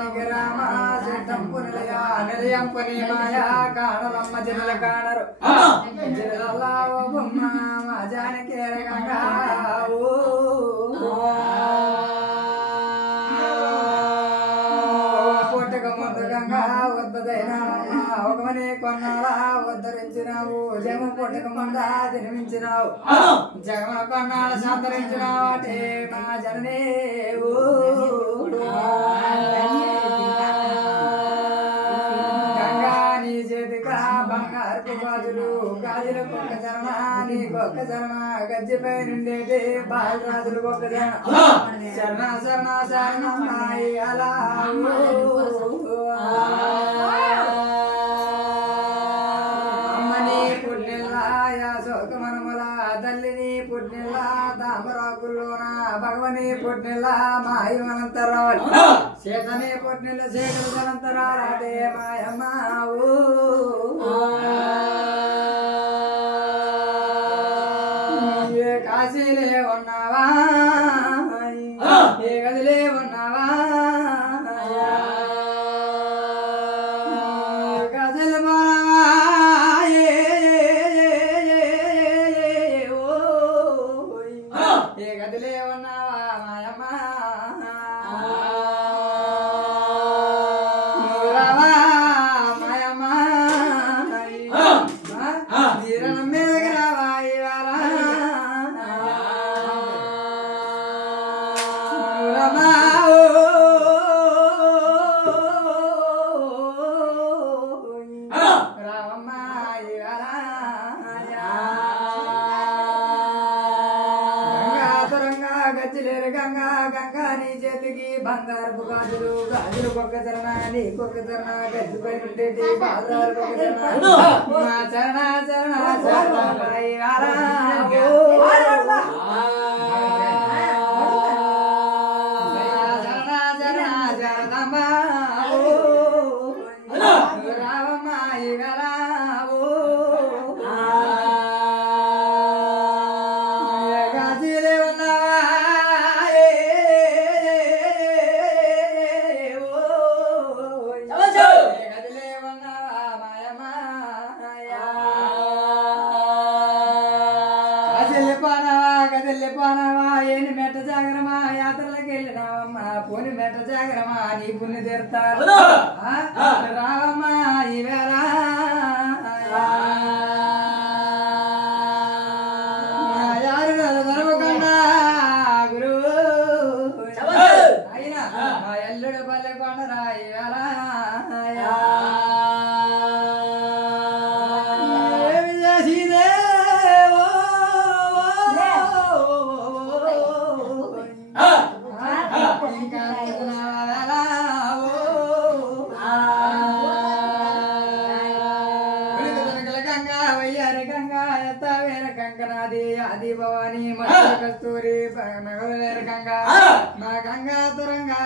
లోకానికి రామ సిద్ధంపు నిలయ నిలయంపు నీ మాయా కాణరమ్మ జిల్లల కాణరు జిల్లలా ఓ బొమ్మ మా జానకి ఎరగంగా పుట్టక ముందు గంగా వద్దదైనా ఒకమని కొన్నారా ఉద్ధరించినావు జగమ పుట్టక ముందా జన్మించినావు జగమ కొన్నాడు సంతరించినావు అంటే మా జననే గంగా నీ చేతికా బంగారు గాజులు గాజులు ఒక్క జన నీకొక్క జన గజ్జిపై నుండేటి బాలరాజులు ఒక్క జన శరణ శరణ శరణమ్మాయి అలా అమ్మని పుట్టిల్లా శోకమనముల తల్లిని పుట్టిల్లా తామరాకుల్లోన భగవని పుట్టిల్లా మాయమనంతరాలు సీతని పుట్టిల్ల శేఖరు జనంతరాడే మాయమ్మ ఏ కాశీలే ఉన్నావా ఏ గదిలే ఉన్నావా గజలు ఏ గదిలే ఉన్నావా మాయమ్మ రావా మాయమ్మ తీరణ మీదకి రావా ఇవాళ రమా రావమ్మ ఇవాళ గచ్చిలేరు గంగా గంగా నీ చేతికి బంగారు గాజులు గాజులు కొక్క చరణ నీ కొక్క చరణ గజ్జిపై ఉండేటి బాజారు కొక్క చరణ మా చరణ చరణ రావమ్మ ఇగరా గాజులే ఉన్నావా గదిలే ఉన్నావా మాయమ్మ గదిలే పోనావా ఏని మెట్ట జాగరమా యాత్రలకు వెళ్ళినావమ్మా పోని మెట్ట జాగరమా నీ పుణ్య తీరుతారు రావమ్మా ఇవేళ ఎల్లుడు పల్లె కొండరాయి గంగా వయ్యారి గంగా ఎత్తవేర కంకనాది ఆది భవాని మధ్య కస్తూరి నగవేర గంగా మా గంగా తురంగా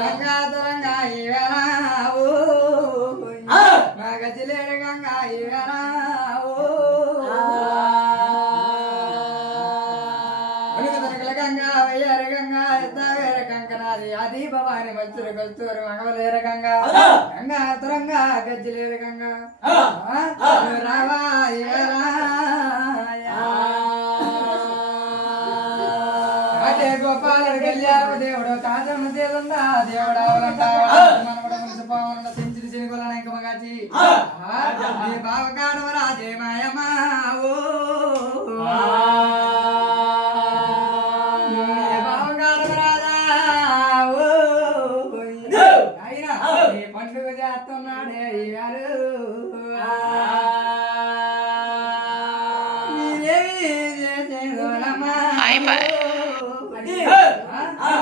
గంగా తురంగా మా గజిలేరు గంగా గంగా వయ్యారి గంగా ఎత్తవేర కంకనాది ఆది భవాని మధ్య కస్తూరి మగవలేర గంగా గంగా తురంగా గజ్జిలేరు గంగా రావా అదే గోపాలుడు కళ్యాణ దేవుడు తాజమ్మ తేలుందా దేవుడా మనవడ మున్సిపావన సెంచురి సినిగోల ఇంకమగాచి నీ బావకాడవ రాజే మాయమ్మ బావకాడవ రాజా అయినా పండుగ చేస్తున్నాడే గారు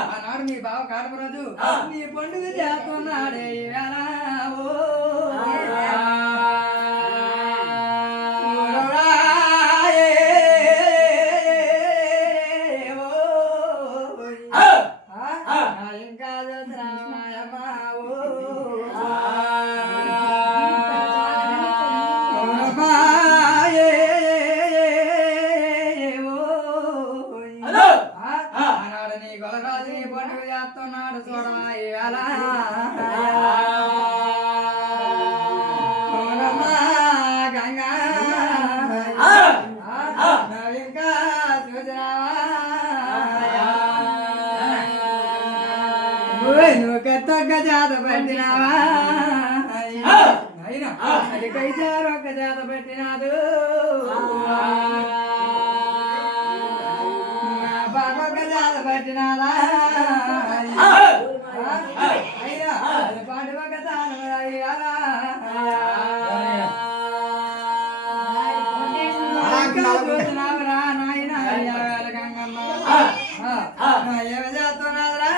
ఆనాడు నీ బావ కాడమరాజు నీ పండుగ చేస్తున్నాడే ఇంకా పండుగ చేస్తున్నాడు చూడాలి గంగా ఇంకా చూసినావా నువ్వు కొత్త జాత పెట్టినావా అయినా అది కైచారు ఒక జాత పెట్టినాదు బాగొక్క జాత పెట్టినాదా అయినా అది పాటి ఒక చూసినావురా నాయన గంగమ్మ ఏమి చేస్తున్నారా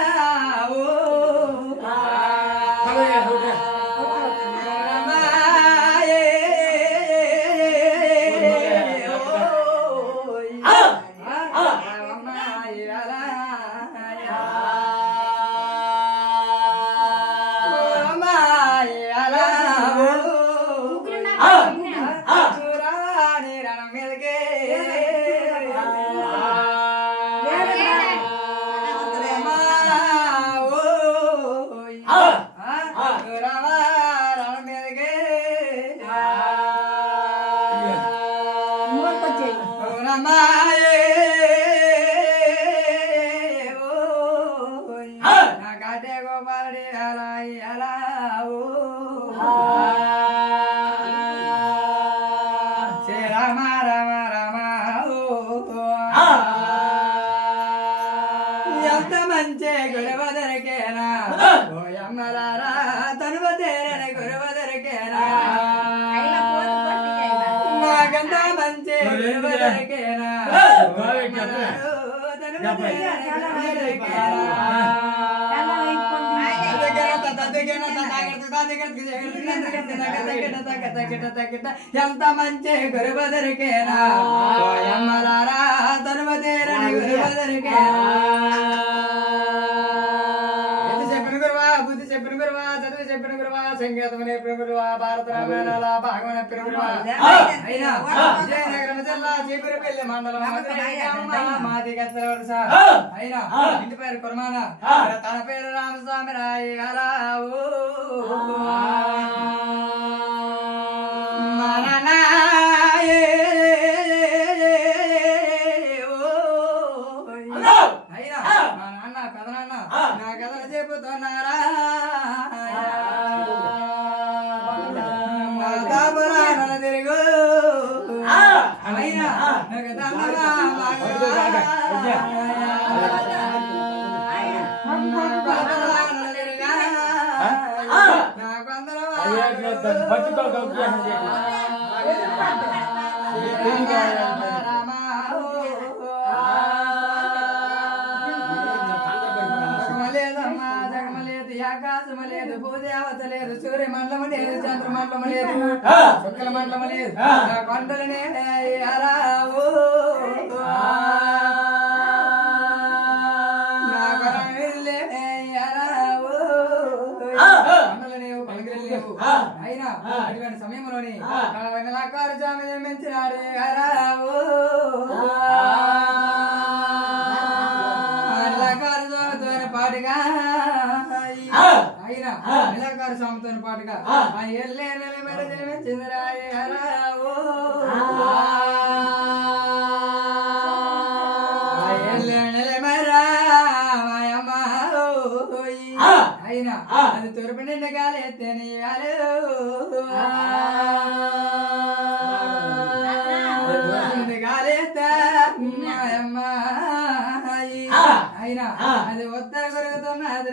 ఎంత మంచి గురువదరికేనా ఓయమ్మలారా తనువదేరన గురువదరికేనా నాకంత మంచి గురువదరికేనా ఎంత మంచి గురువదరికేనా ఓయమ్మలారా తనువదేరన గురువదరికేనా సంగీతం నేర్పిన గురువా భారత రామాయణాల భాగం నేర్పిన గురువా అయినా విజయనగరం జిల్లా చీపురపల్లి మండలం మాది గత్తల వరుస అయినా ఇంటి పేరు కుర్మాన తన పేరు రామస్వామి రాయి గారావు అయినా మా నాన్న పెదనాన్న నా కథలు చెబుతున్నారా ఆకాశం లేదు భూదేవత లేదు సూర్యమండలం లేదు చంద్రమండలం లేదు శుక్ల మండలం లేదు కొండలనే కొండలనేవు పలుగులు లేవు అయినా అటువంటి సమయంలోని వెన్నలాకారు స్వామి జన్మించినాడు పాటుగా అయినా నిలాకారు స్వామితో పాటుగా ఆ ఎల్లే నెల మేర జన్మించింది అయినా అది తూర్పు నిండా గాలి ఎత్తేని గాలి ఎత్తమ్మ అయినా అది ఉత్తర కొరుగుతున్నది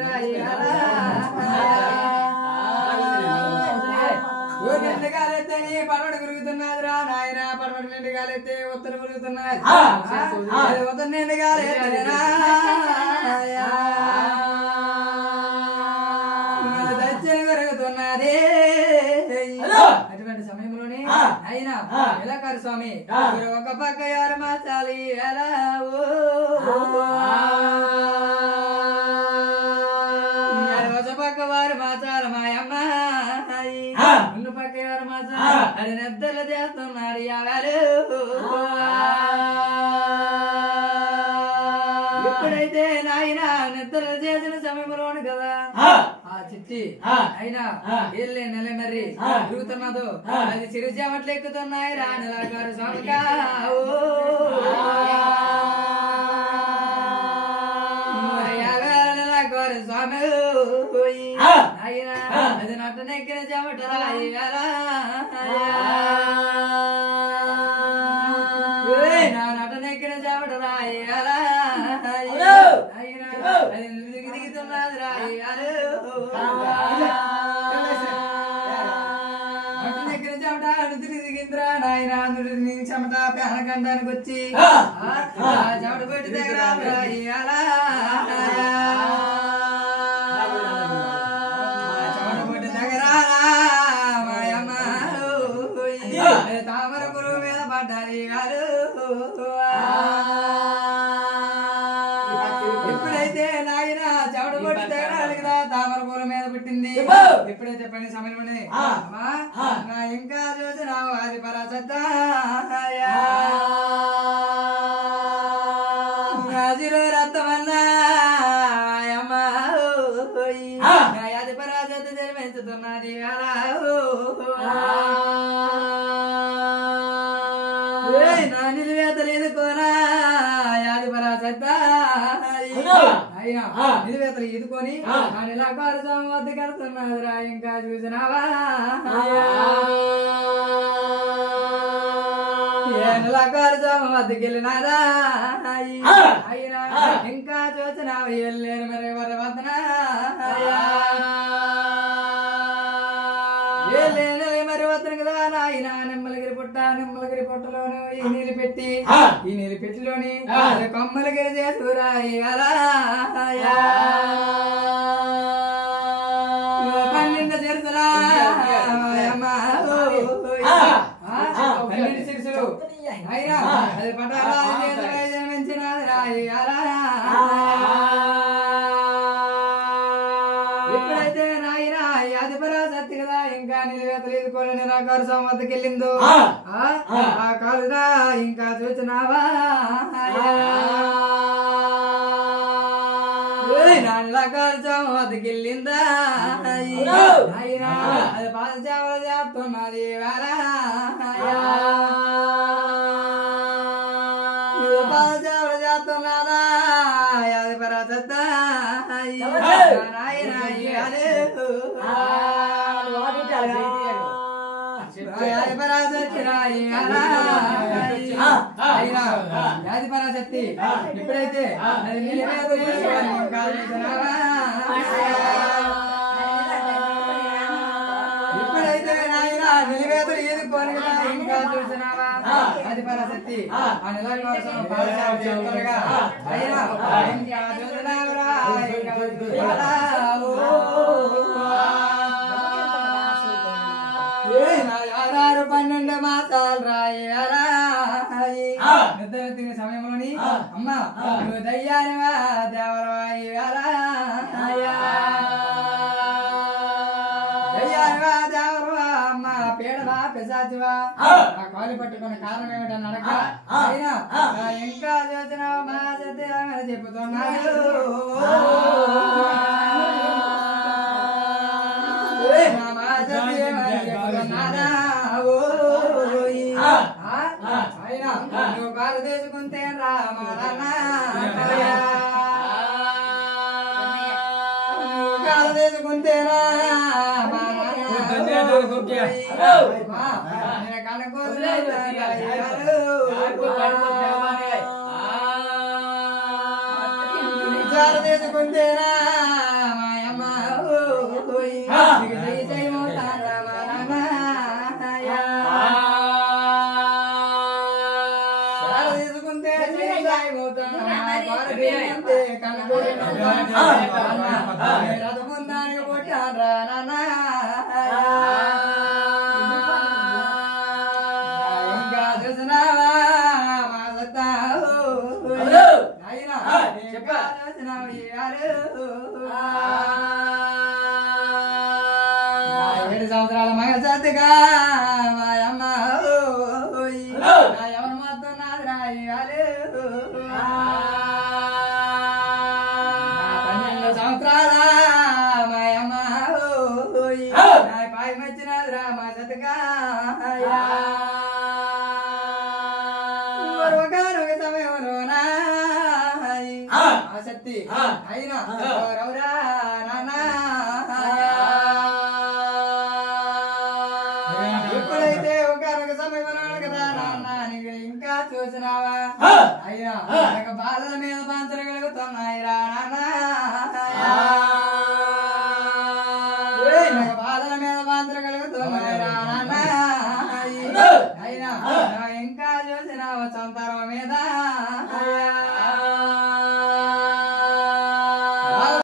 నిండు గాలెత్తని పడవడు కొరుగుతున్నది రా నాయన పడవడు నిండు గాలెత్తే ఉత్తర కొరుగుతున్నది అది ఉత్తర నిండు గాలెత్తని దక్షిణ కొరుగుతున్నది అటువంటి సమయంలోనే అయినా ఎలాకారు స్వామి ఒక పక్క ఎవరు మార్చాలి ఎలా పక్క వారు మార్చాలి మాయమ్మ ముందు పక్క ఎవరు మార్చాలి అది నిద్రలు చేస్తున్నాడు ఎవరు ఎప్పుడైతే నాయన నిద్ర చేసిన సమయంలోను కదా ఆ చిట్టి అయినా ఏళ్ళే నెలనరి తిరుగుతున్నదో అది చిరుజామట్లు ఎక్కుతున్నాయి రా నెలగారు స్వామిగా స్వామి అయినా అది నట్టనెక్కిన చెమటరా నా నటనెక్కిన చెమటరా అయినా అది దిగుతున్నది రా నటనెక్కిన చెమట నుదిరి దిగిందిరా నాయన నుడి చెమట పేనకండానికి వచ్చి చెమట పెట్టి దగ్గర తామర పురుగు మీద పడ్డాది ఎప్పుడైతే నాయన చెమట పట్టి తగడాలి కదా తామర పురుగు మీద పుట్టింది ఎప్పుడైతే పని సమయం నా ఇంకా చూసినావు అది పరాసత్తా రక్తమన్నా అది పరాసత్త జన్మించుతున్నది నా నిలువేతలేదు కోనా యాది పరాసత్త అయినా నిలువేతలు ఈదుకొని ఆ నిలాకారు స్వామి వద్ద కడుతున్నదిరా ఇంకా చూసినావా నిలాకారు స్వామి వద్దకు వెళ్ళినారా అయినా ఇంకా చూసినావు వెళ్ళలేను మరి ఎవరి వద్దన మరి వద్దను కదా నాయన నిమ్మలగిరి పొట్టలోను ఈ నీళ్ళు పెట్టి ఈ నీళ్ళు పెట్టిలోని కొమ్మలగిరి చేసురా పన్నెండు చెరుసురా పన్నెండు చెరుసులు అయినా అది పటాలా జన్మించినది రాయాలా ఎప్పుడైతే నాయన అది పరాసత్తి కదా ఇంకా నిలవేతలేదు కోని నిరాకారు స్వామి వద్దకు వెళ్ళిందో ఆ కాలుగా ఇంకా చూసినావా నా నిరాకారు స్వామి వద్దకు వెళ్ళిందా అయినా అది పాదసేవలు చేస్తున్నది పాదసేవలు చేస్తున్నదా అది పరాసత్తా యాది పరాశక్తి ఇప్పుడైతే ఇప్పుడైతే నాయన నిలివేతలు ఏదుకోని ఇంకా చూసినావా అది పరాశక్తి ఆ నెల పాదగా అయినా ఇంకా చూసినావరా 12 మాసాలు రాయాలా నిద్ర తినే సమయంలోని అమ్మ నువ్వు దయ్యానివా దేవరవాయివాలా దయ్యానివా దేవరవా అమ్మ పేడవా పిశాచివా ఆ కాలు పట్టుకున్న కారణం ఏమిటని అడగ అయినా ఇంకా చూసినావు మా సత్యాన్ని చెప్పుతున్నాడు నువ్వు కాలు తీసుకుంటే కాలు తీసుకుంటేనా చాలు తీసుకుంటేనా మాయమ్మ రథముందానికి పుట్టారా ఇంకా చూసినావా మా సత్తా చెప్పా చూసినావు 7 సంవత్సరాల మగ సత్తుగా మాయమ్మ ఎవరు మొత్తం నాది రాయాలు శక్తి అయినా రౌరా నానా ఎప్పుడైతే ఒకనొక సమయం కదా నాన్న నీకు ఇంకా చూసినావా అయ్యా బాలల మీద పంచలు కలుగుతున్నాయిరా